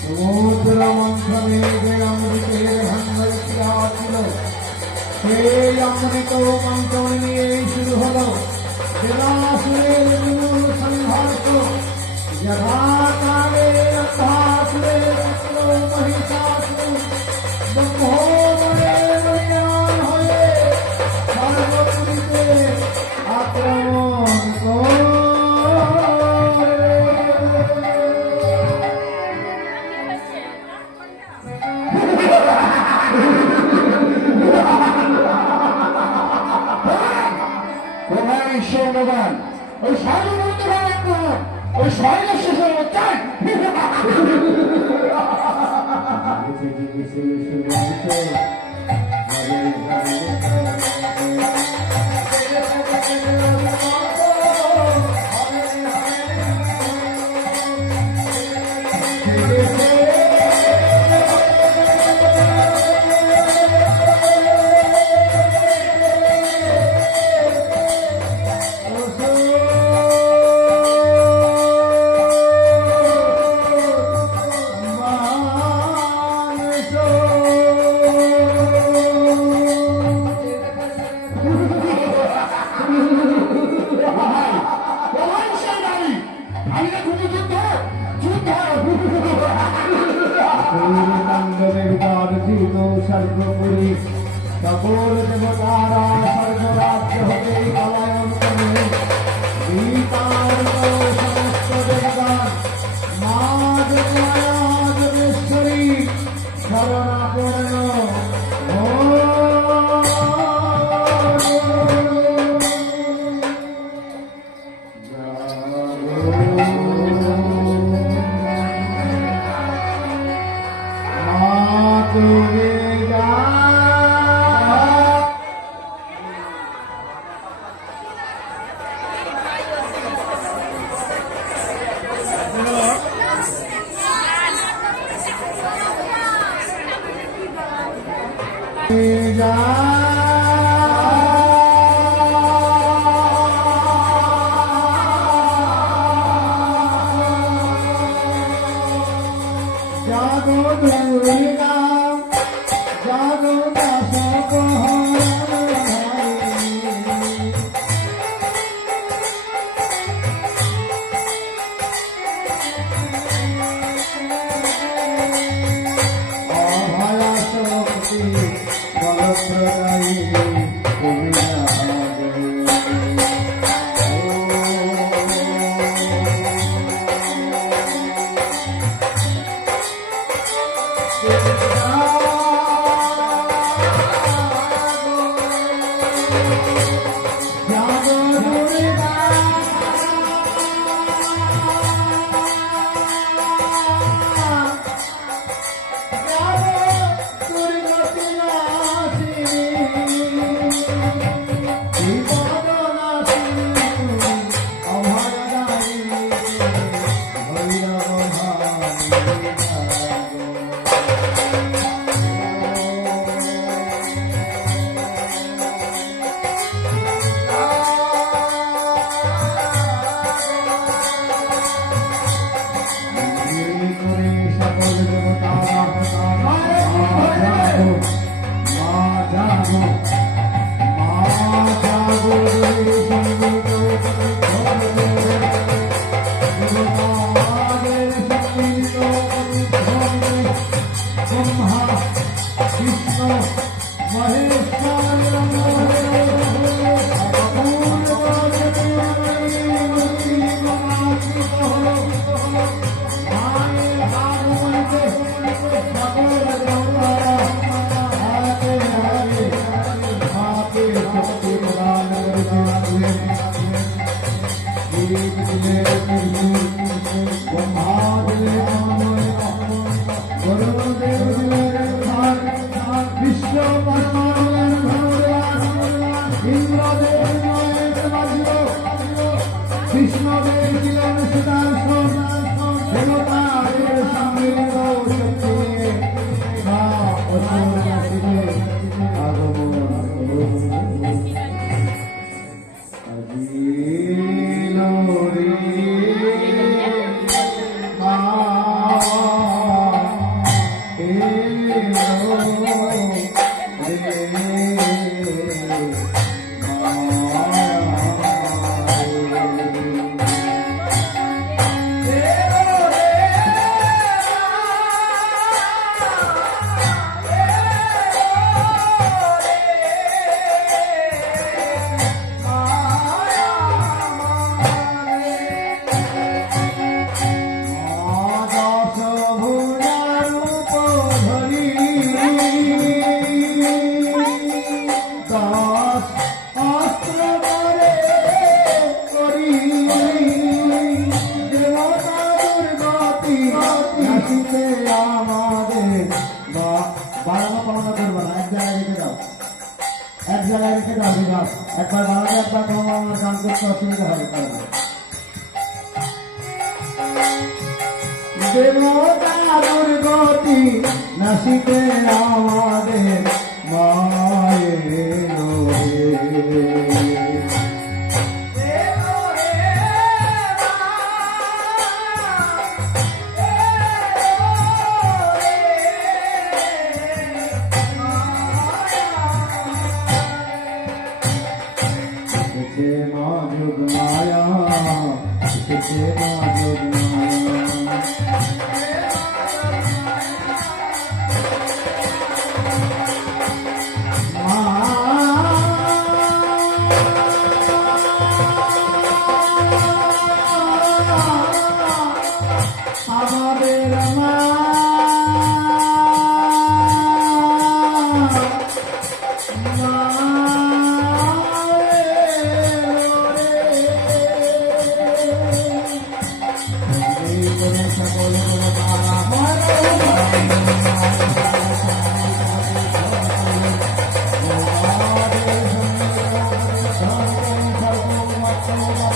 সমুদ্র মন্থনে যে অমৃতের ভান্ডার ছিল সেই অমৃত মন্থন নিয়ে শুরু হলো দেবাসুরের মূল সংঘর্ষ। যথাকালে অন্ধাসুরের মহিষাসুর ব্রহ্মোদয়ের নির্মাণ হয়ে সর্বপুরীতে আক্রমণ করে। সৌরবান ওই সর্বমন্ত্র ওই স্বর্ণ শেষে চাই সর্বপুরী সকল দেবতারা স্বর্গরাজ্য হতে পলায়ন করে সমস্ত দেবতার মা যোগেশ্বরী শরণাপন্ন Thank you. ব্রহ্মাদেব গরুদেব বিশ্ব ইন্দ্রদেব কৃষ্ণদেব ছিলেন সুদর্শন দেবতাদের সম্মিলিত শক্তি মা অসুরকে আগমন আজিলো রে মা এলো এক জায়গায় রেখে দাও বিভাগ একবার বানালে একবার তোমার আমার গান করতে অসুবিধা হবে দেবতা দুর্গতি নাসিতে আমাদের মায়ের মা যোগ মায়া মা যোগ আমাদের মা সম্রাট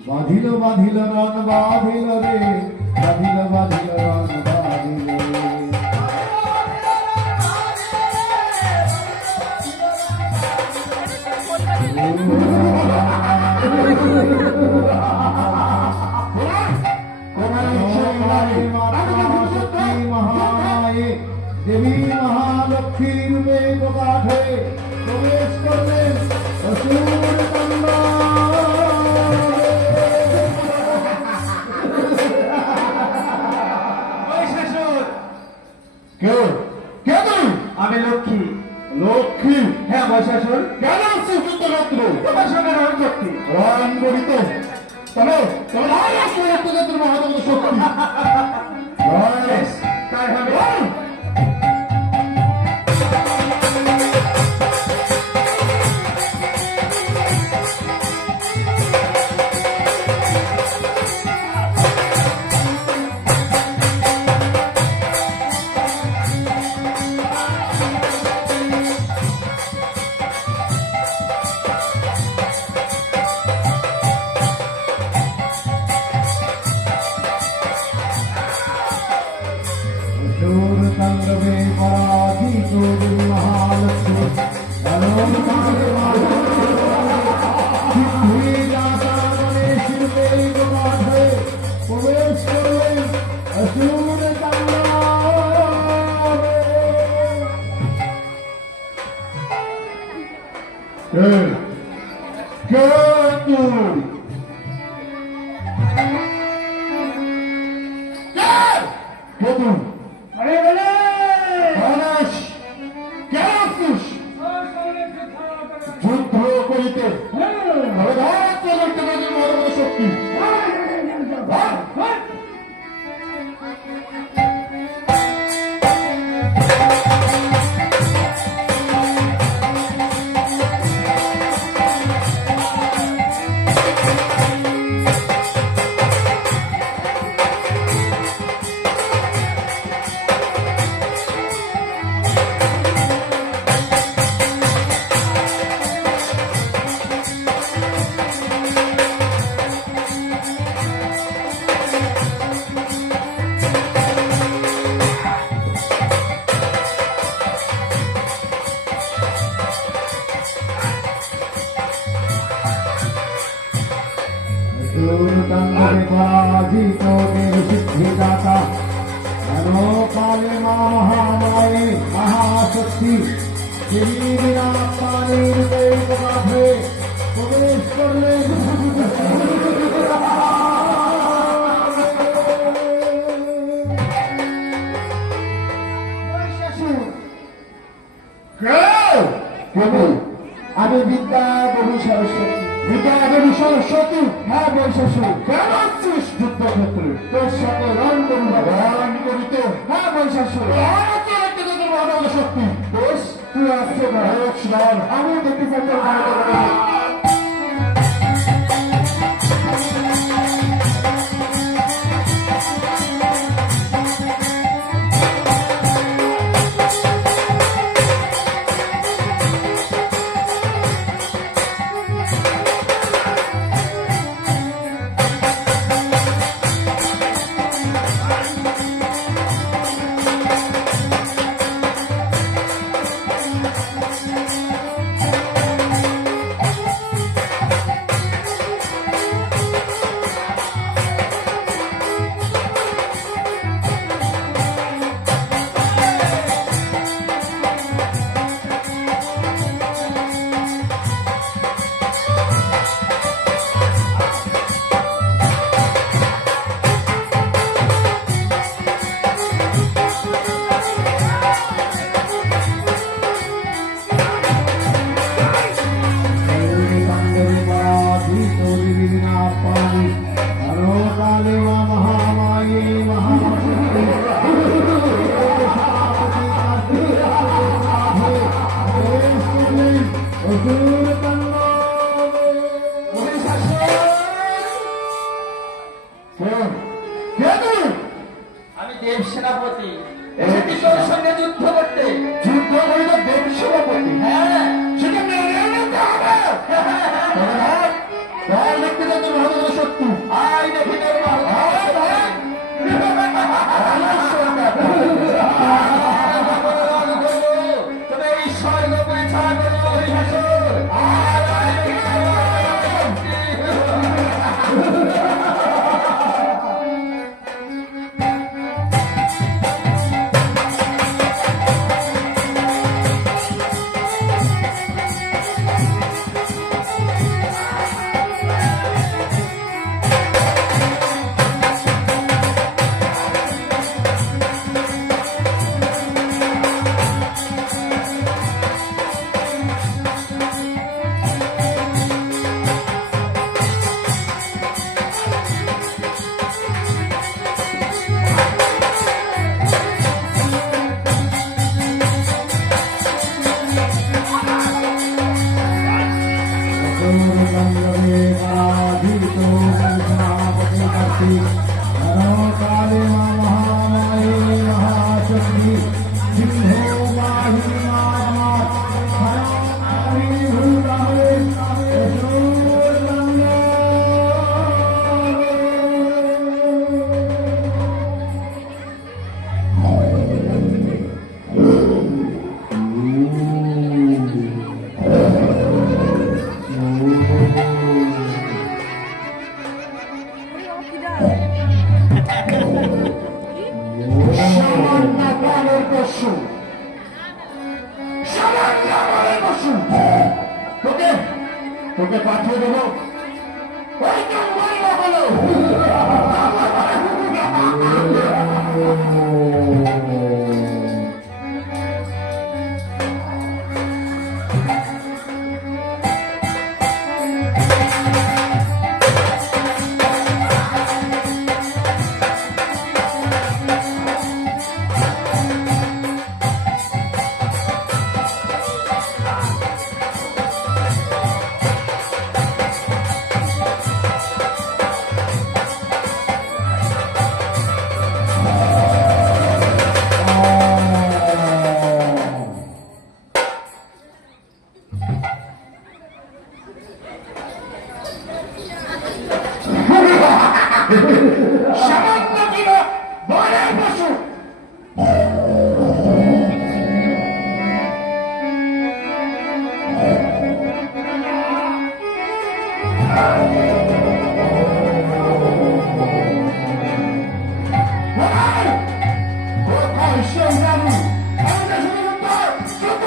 বাঁধিল বাঁধিল রণ বাঁধিল রে বাঁধিল বাঁধিল রণ বাঁধিল দেবী মহালক্ষ্মী রূপে প্রকাশে প্রবেশ করলেন অসুর কেউ কে তুই? আমি লক্ষ্মী। লক্ষ্মী? হ্যাঁ মহিষাসুর। কেন আসছিস যুদ্ধক্ষেত্র? তোমার সঙ্গে রণ করতে। রণ করিতে? তবে তোমার যুদ্ধক্ষেত্রের মহাত্ম শক্তি তাই হবে। তাণ্ডবে পরাজিত মহালক্ষ্মী প্রবেশ করলেন অসুর যুদ্ধ করিতে শক্তি শক্তি যিনি বিনা পানির দৈব মাঝে প্রবেশ করলেন কেবল আমি বিদ্যা দেবী সরস্বতী। বিদ্যা দেবী সরস্বতী, হ্যাঁ বৈশাসুর, কেন আসছিস যুদ্ধক্ষেত্রে? তোর সাথে রণ করুন রণ করিতে? হ্যাঁ বৈশাসুর। শক্তি বেশ, তুই আসছে না আমি দেখতে চাই তোর ভালো। আমি দেব সেনাপতি এসেছি তোর সঙ্গে যুদ্ধ করতে। যুদ্ধ করিতে দেব সেনাপতি? হ্যাঁ, সেটা মেনে নিতে হবে। দেখতে যাচ্ছি ভালো শক্তি। আয় দেখি তোর ভালো। তবে এই স্বর্গ পরিচয় করো হরিহাসুর। তোকে পাঠিয়ে দেবো। সামান্য কিনা বনের পশু। কোথায় সেই রানী? আমাদের শুধু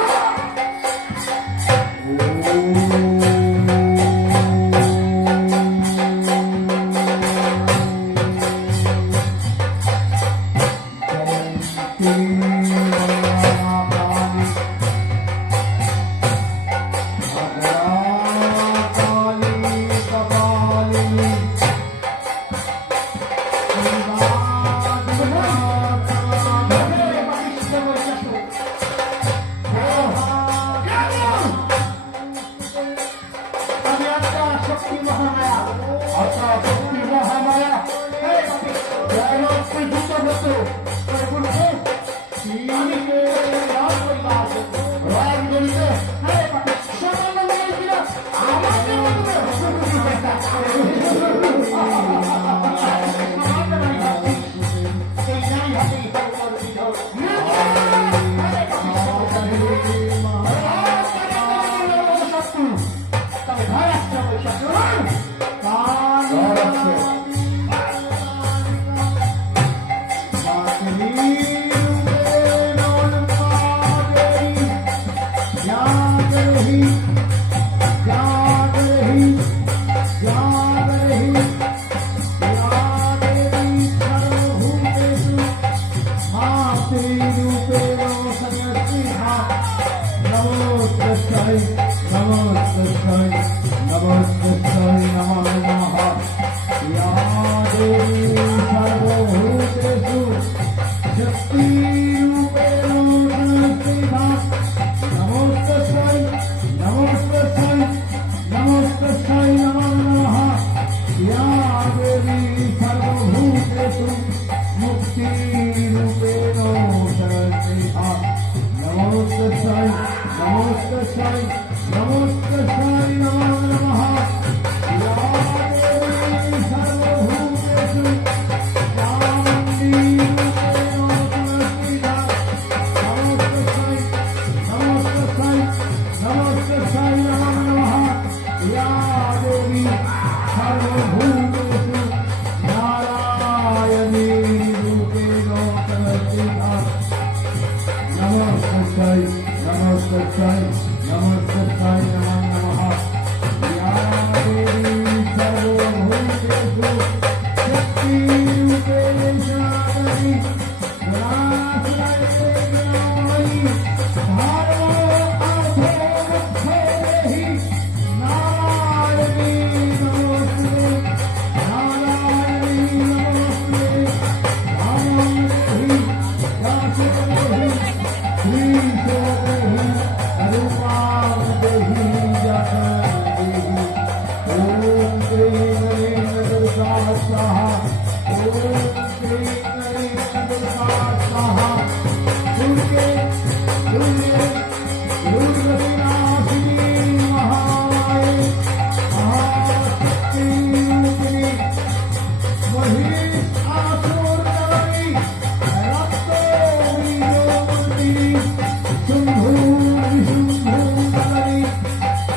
स्वाहा ओम श्री गणेश दुर्गा स्वाहा दुर्गे दुर्गे दुर्गविनाशिनी महामाये महाशक्ति रूपिणी महिषासुरमर्दिनी रक्तबीजोमर्दिनी शुम्भुनिशुम्भुमर्दिनी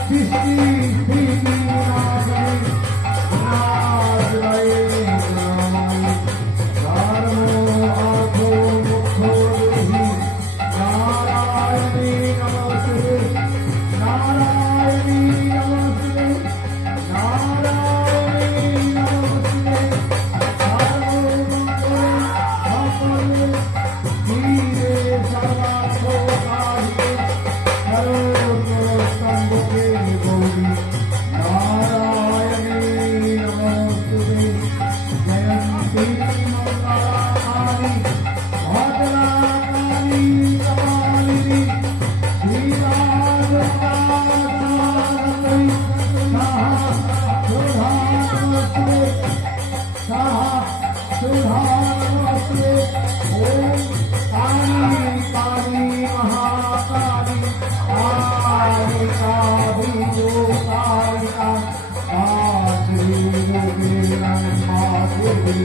सृष्टि स्थिति विनाशिनी नारायणे नारायणे धर्मो आधो मुखो देहि नारायणे नमस्ते नारायणे नमस्ते नारायणे नमस्ते सर्वमंगल धीरे सर्वार्थो कारिके सर्वोत्तमोत्तमे गौरी नारायणे नमस्ते जयन्ती मंगलाकाली भद्रकाली कपालिनी श्रीराजराजेश्वरी सुधानमस्ते ओम काली काली महाकाली कालिका बीजो कालिका आश्री माधुरी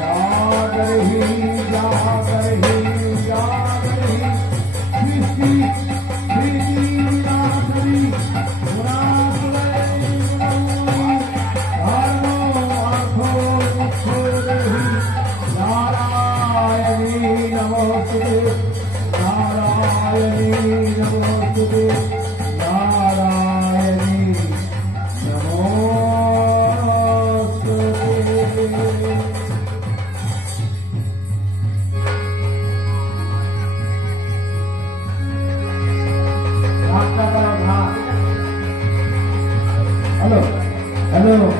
जागरही जागरही जागरही सृष्टि सृष्टि विनाशनी गुणासुरैः धर्मो अर्थो मुक्तो देहि नारायणी नमोस्तुते नारायणी नमोस्तुते नारायणी नमोस्तुते हेलो हेलो